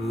काल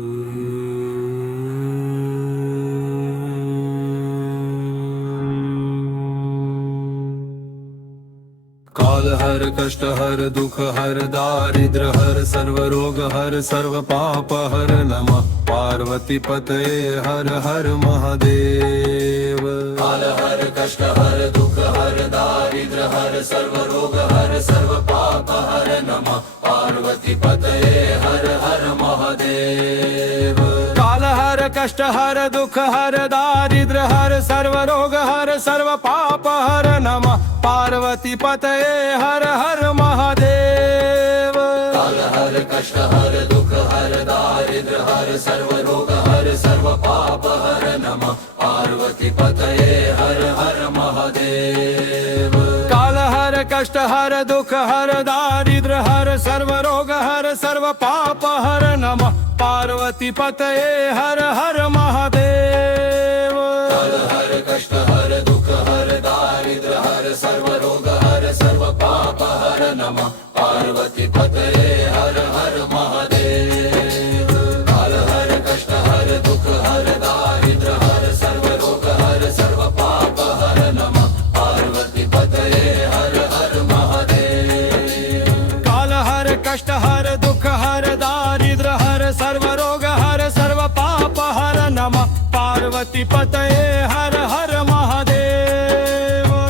हर कष्ट हर दुख हर दारिद्र हर सर्व रोग हर सर्व पाप हर नमः पार्वती पतये हर हर महादेव। काल हर कष्ट हर दुख हर दारिद्र हर सर्व रोग हर सर्व पाप हर नमः पार्वती पतये हर हर महादेव। काल हर कष्ट हर दुख हर दारिद्र हर सर्व रोग हर सर्व पाप हर नमः पार्वती पतये हर हर महादेव। काल हर कष्ट हर दुख हर दारिद्र हर सर्व रोग हर सर्व पाप हर नमः पार्वती पतये हर हर महादेव। काल हर कष्ट हर दुख हर दारिद्र हर सर्व रोग हर सर्व पाप हर नमः पार्वती पतये हर हर महादेव। काल हर कष्ट हर दुख हर दारिद्र हर सर्व रोग हर सर्व पाप हर नमः पार्वती पतये हर हर महादेव। काल हर कष्ट हर दुख हर दारिद्र हर सर्व रोग हर सर्व पाप हर नमः पार्वती पतये हर हर महादेव। काल हर कष्ट हर दुख हर दारिद्र हर सर्व रोग हर सर्व पाप हर नमः पार्वती पतये हर हर महादेव।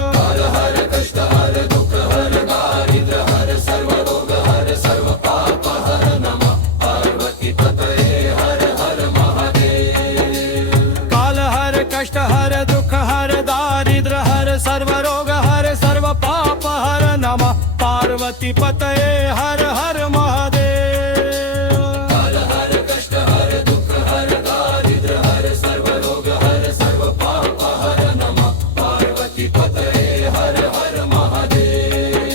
काल हर कष्ट हर दुख हर दारिद्र हर सर्व रोग हर सर्व पाप हर नमः पार्वती पतये हर हर महादेव। काल हर कष्ट हर दुख हर दारिद्र हर सर्व रोग हर सर्व पाप हर नमः पार्वती पतये हर हर महादेव। काल हर कष्ट हर दुख हर दारिद्र हर सर्व रोग हर सर्व पाप हर नमः पार्वती पतये हर हर महादेव। काल हर कष्ट हर दुख हर दारिद्र हर सर्व रोग हर सर्व पाप हर नमः पार्वती पतये हर हर महादेव।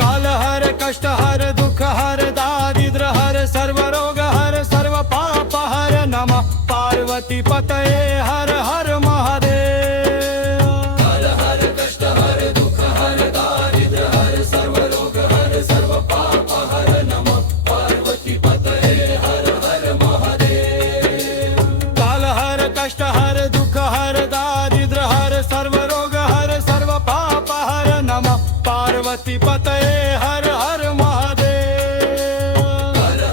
काल हर कष्ट हर दुख हर दारिद्र हर सर्व रोग हर सर्व पाप हर नमः पार्वती पतये हर हर महादेव। काल हर कष्ट हर दुख हर दारिद्र हर सर्व रोग हर सर्व पाप हर नमः पार्वती पतये हर हर महादेव। काल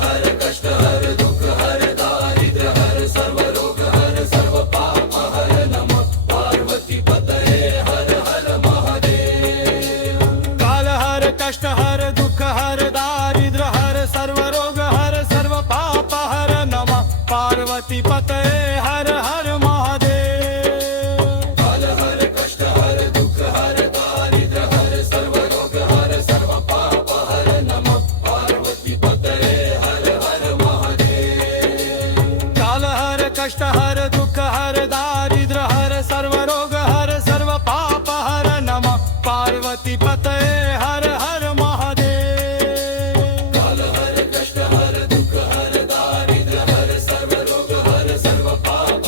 हर कष्ट हर दुख हर दारिद्र हर सर्व रोग हर सर्व पाप हर नमः पार्वती पतये हर हर महादेव। काल हर कष्ट हर दुख हर दारिद्र हर सर्व रोग हर सर्व पाप हर नमः पार्वती पतये हर हर महादेव। काल हर कष्ट हर दुख हर दारिद्र हर सर्व रोग हर सर्व पाप हर नमः पार्वती पतये हर हर महादेव। काल हर कष्ट हर दुख हर दारिद्र हर सर्व रोग हर सर्व पाप हर नमः पार्वती पतये हर हर महादेव। काल हर कष्ट हर दुख हर दारिद्र हर सर्व रोग हर सर्व पाप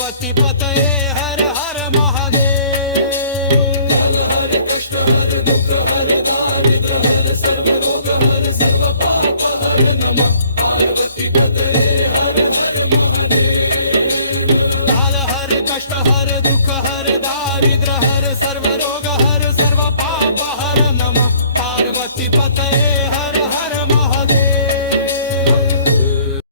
पार्वती पतये हर हर महादेव हर हर कष्ट हर दुख हर दारिद्र हर सर्व रोग हर सर्व पाप हर नमः पार्वती पतये हर हर महादेव काल हर कष्ट हर दुख हर दारिद्र हर सर्व रोग हर सर्व पाप हर नमः पार्वती पतये हर